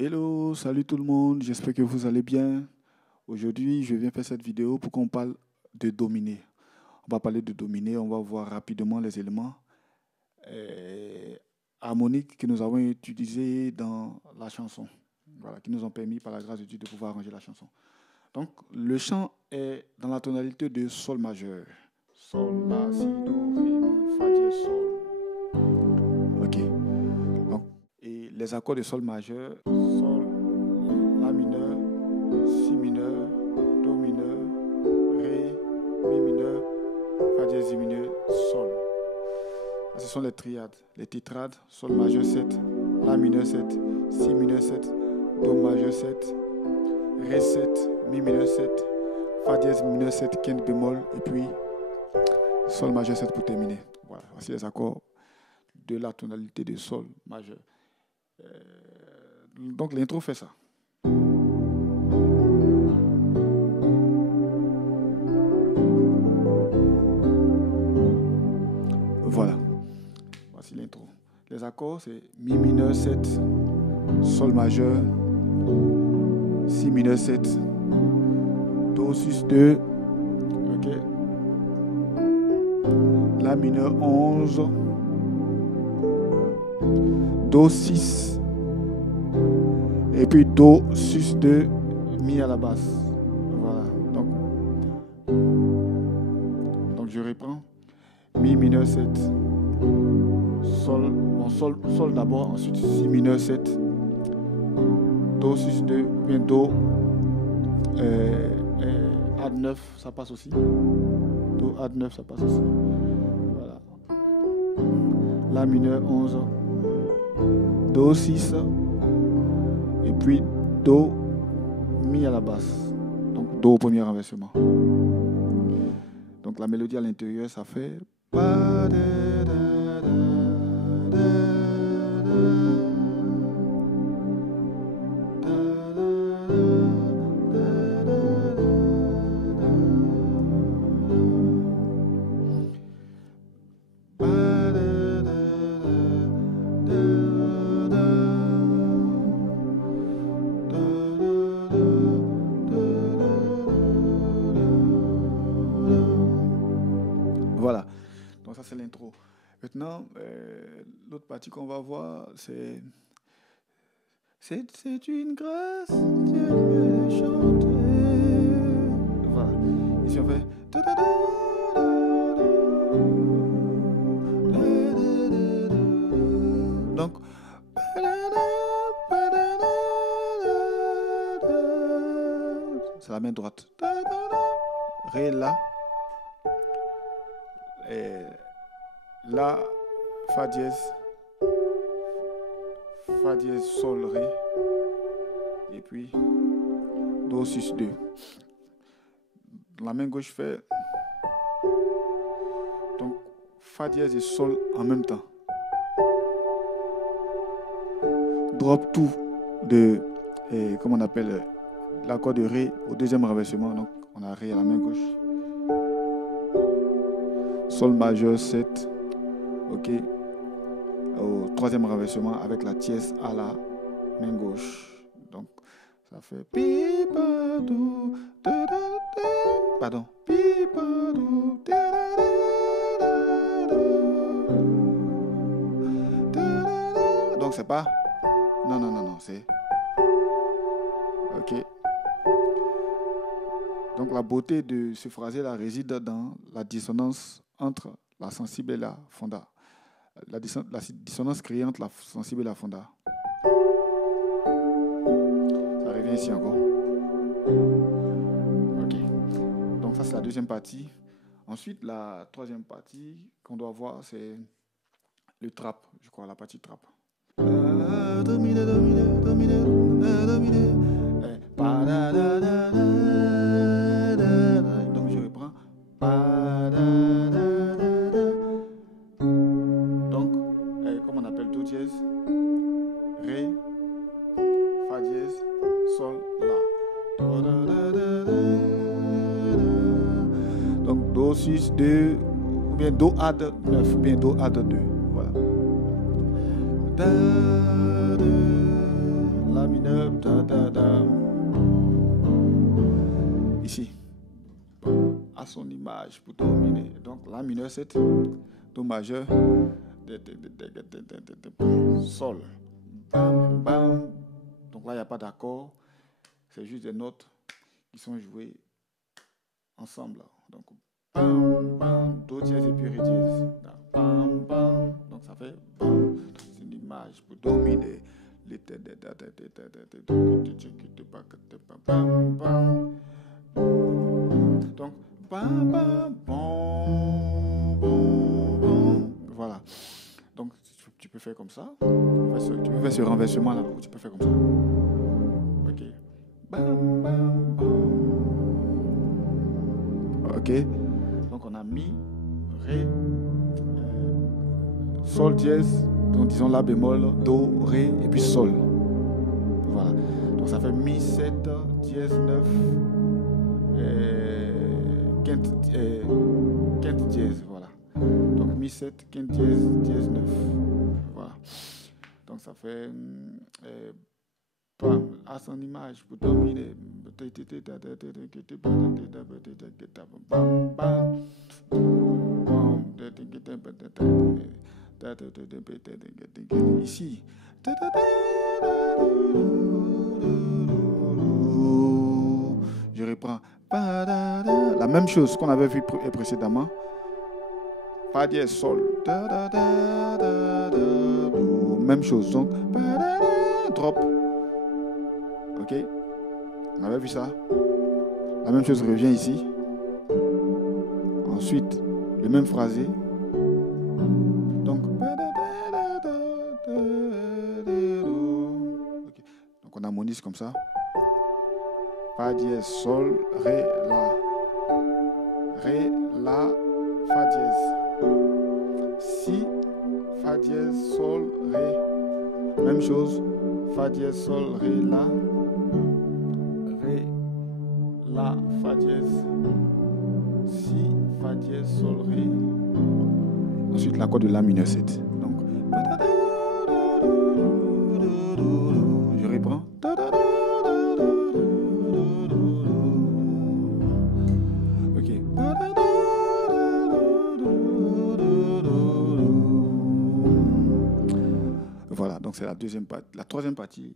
Hello, salut tout le monde, j'espère que vous allez bien. Aujourd'hui, je viens faire cette vidéo pour qu'on parle de dominer. On va parler de dominer, on va voir rapidement les éléments euh, harmoniques que nous avons utilisés dans la chanson. Voilà, qui nous ont permis par la grâce de Dieu de pouvoir arranger la chanson. Donc, le chant est dans la tonalité de sol majeur. Sol, la, si, do, ré, mi, fa, dièse, sol. Ok. Donc, et les accords de sol majeur, sol, la mineur, si mineur, do mineur, ré, mi mineur, fa dièse diminué, sol. Ce sont les triades, les tétrades, sol majeur 7, la mineur 7, si mineur 7, do majeur 7, ré 7, mi mineur 7, fa dièse mineur 7, quinte bémol, et puis sol majeur 7 pour terminer. Voilà, voici les accords de la tonalité de sol majeur. Donc l'intro fait ça. Voilà. Voici l'intro. Les accords, c'est mi mineur 7, sol majeur, si mineur 7, do 6 2, ok, la mineur 11, do 6, et puis do 6 2, mi à la basse. Voilà. Donc je reprends. Mi mineur 7, sol d'abord, ensuite si mineur 7, do 6 2, bien do add 9, ça passe aussi. Do add 9, ça passe aussi. Voilà. La mineur 11, do 6, et puis do mi à la basse. Donc do au premier renversement. Donc la mélodie à l'intérieur, ça fait voilà. Donc ça c'est l'intro. Maintenant, l'autre partie qu'on va voir, c'est une grâce, Dieu veut chanter. Voilà. Ici on fait. Donc. C'est la main droite. Ré, la. Et la, fa dièse, sol, ré, et puis do 6 2. La main gauche fait donc fa dièse et sol en même temps. Drop tout de comment on appelle l'accord de ré au deuxième renversement. Donc on a ré à la main gauche. Sol majeur 7, ok, au troisième renversement avec la tierce à la main gauche. Donc ça fait pardon, donc c'est pas non, c'est ok. Donc la beauté de ce phrasé-là réside dans la dissonance entre la sensible et la fonda. La dissonance créée entre la sensible et la fonda. Ça revient ici encore. Ok. Donc ça c'est la deuxième partie. Ensuite, la troisième partie qu'on doit voir, c'est le trap, je crois, la partie trap. Donc je reprends. Donc, comme on appelle do dièse, ré, fa dièse, sol, la. Donc do 6 2, ou bien do add 9, ou bien do add 2. Voilà. La la mineur, da, da, da. Ici, à son image pour dominer. Donc la mineur 7, do majeur, sol. Bam, bam. Donc là, il n'y a pas d'accord. C'est juste des notes qui sont jouées ensemble. Donc, bam, bam, do dièse et puis ré dièse. Bam, bam. Donc ça fait bam. C'est une image pour dominer. Bam, bam. Donc, bam, bam, bon, bon, bon. Voilà. Donc, tu peux faire comme ça. Tu peux faire ce renversement là, ou tu peux faire comme ça. Ok. Bam, bam, bam. Ok. Donc, on a mi, ré, sol dièse, donc disons la bémol, do, ré, et puis sol. Voilà. Donc, ça fait mi, 7, dièse, 9, quinte dièse, voilà. Donc mi 7, quinte dièse, dièse 9. Voilà. Donc ça fait à son image pour dominer. Ici. Je reprends. La même chose qu'on avait vu précédemment. Fa dièse, sol. Même chose. Donc, drop. Ok. On avait vu ça. La même chose revient ici. Ensuite, le même phrasé. Donc, okay. Donc on harmonise comme ça. Fa dièse, sol, ré, la. Ré, la, fa dièse. Si, fa dièse, sol, ré. Même chose. Fa dièse, sol, ré, la. Ré, la, fa dièse. Si, fa dièse, sol, ré. Ensuite, l'accord de la mineur 7. Donc, je reprends. Ok. Voilà, donc c'est la deuxième partie. La troisième partie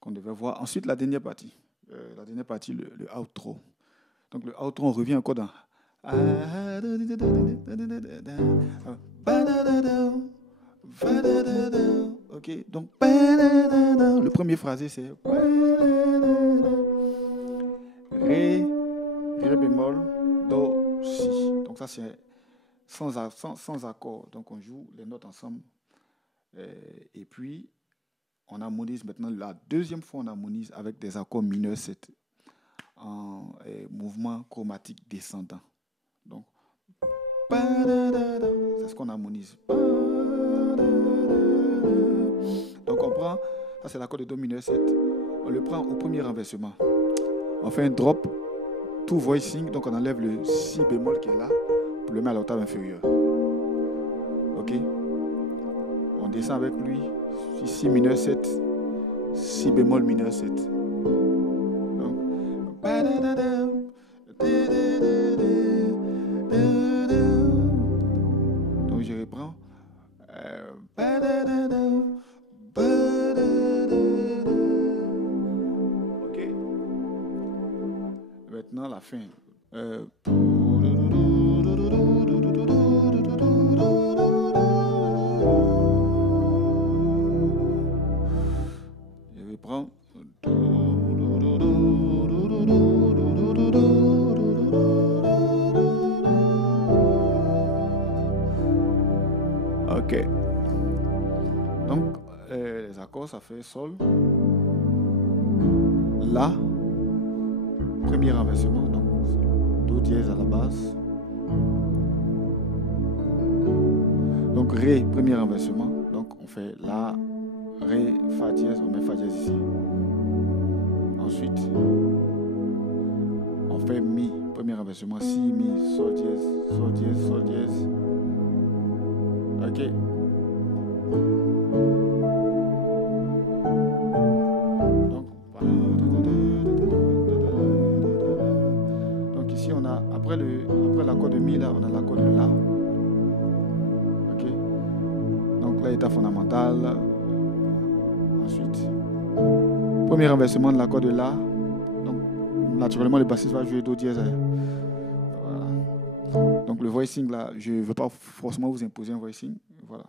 qu'on devait voir. Ensuite, la dernière partie. Le outro. Donc le outro, on revient encore dans... Ok, donc le premier phrasé c'est Ré, Ré bémol, Do, Si. Donc ça c'est sans accord. Donc on joue les notes ensemble. Et puis on harmonise maintenant. La deuxième fois on harmonise avec des accords mineurs 7 en mouvement chromatique descendant. Donc c'est ce qu'on harmonise. Donc on prend, ça c'est l'accord de Do mineur 7, on le prend au premier renversement. On fait un drop, tout voicing, donc on enlève le Si bémol qui est là pour le mettre à l'octave inférieure. Ok. On descend avec lui, Si mineur 7, Si bémol mineur 7. Donc, je reprends. Ok. Maintenant la fin. Je reprends. Ok. Donc, les accords, ça fait Sol, La, premier renversement, donc Do dièse à la base. Donc, Ré, premier renversement, donc on fait La, Ré, Fa dièse, on met Fa dièse ici. Ensuite, on fait Mi, premier renversement, Si, Mi, Sol dièse, Sol dièse, Sol dièse. Ok. mi, là, on a l'accord de La. Ok. Donc là, état fondamental. Ensuite, premier renversement de l'accord de La. Donc, naturellement, le bassiste va jouer Do dièse. Voilà. Donc le voicing, là, je ne veux pas forcément vous imposer un voicing. Voilà.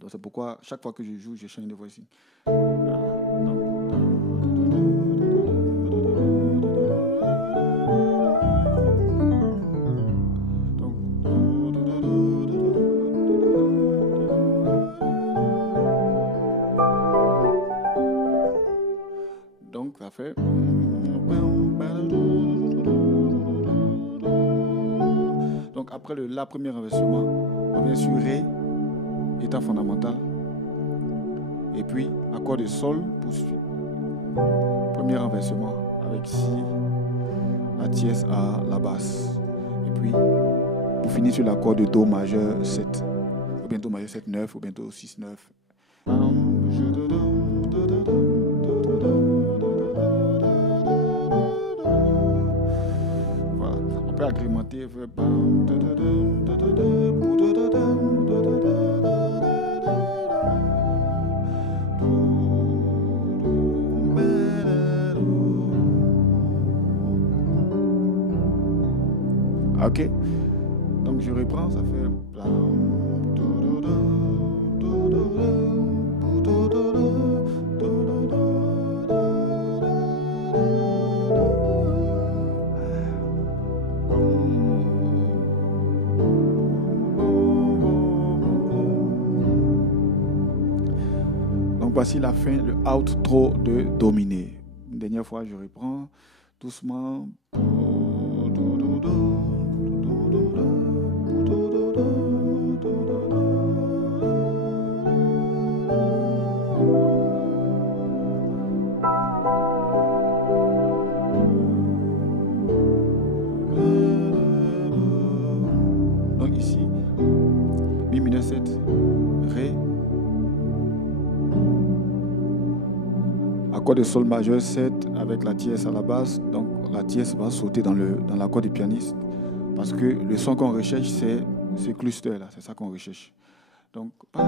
Donc c'est pourquoi, chaque fois que je joue, je change de voicing. Voilà. Donc ça fait... Donc après le La premier renversement, on vient sur Ré, état fondamental. Et puis accord de Sol poursuit. Premier renversement avec Si, la dièse à la basse. Et puis pour finir sur l'accord de Do majeur 7. Ou bien Do majeur 7, 9, ou bien Do 6, 9. Voilà. On peut agrémenter. Ok. Donc je reprends, ça fait. Donc voici la fin, le outro de Dominer. Une dernière fois, je reprends doucement. Donc ici, Mi mineur 7, Ré, accord de Sol majeur 7 avec la dièse à la basse. Donc la dièse va sauter dans l'accord du pianiste. Parce que le son qu'on recherche, c'est ce cluster-là. C'est ça qu'on recherche. Donc, okay.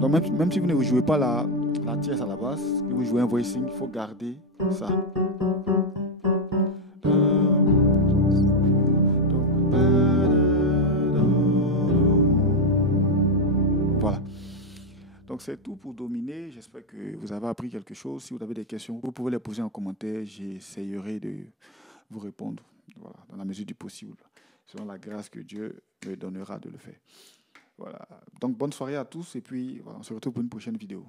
Donc même si vous ne jouez pas la dièse à la basse, que vous jouez un voicing, il faut garder ça. Voilà. Donc c'est tout pour Dominer. J'espère que vous avez appris quelque chose. Si vous avez des questions, vous pouvez les poser en commentaire. J'essayerai de vous répondre, voilà, dans la mesure du possible, selon la grâce que Dieu me donnera de le faire. Voilà. Donc bonne soirée à tous et puis voilà, on se retrouve pour une prochaine vidéo.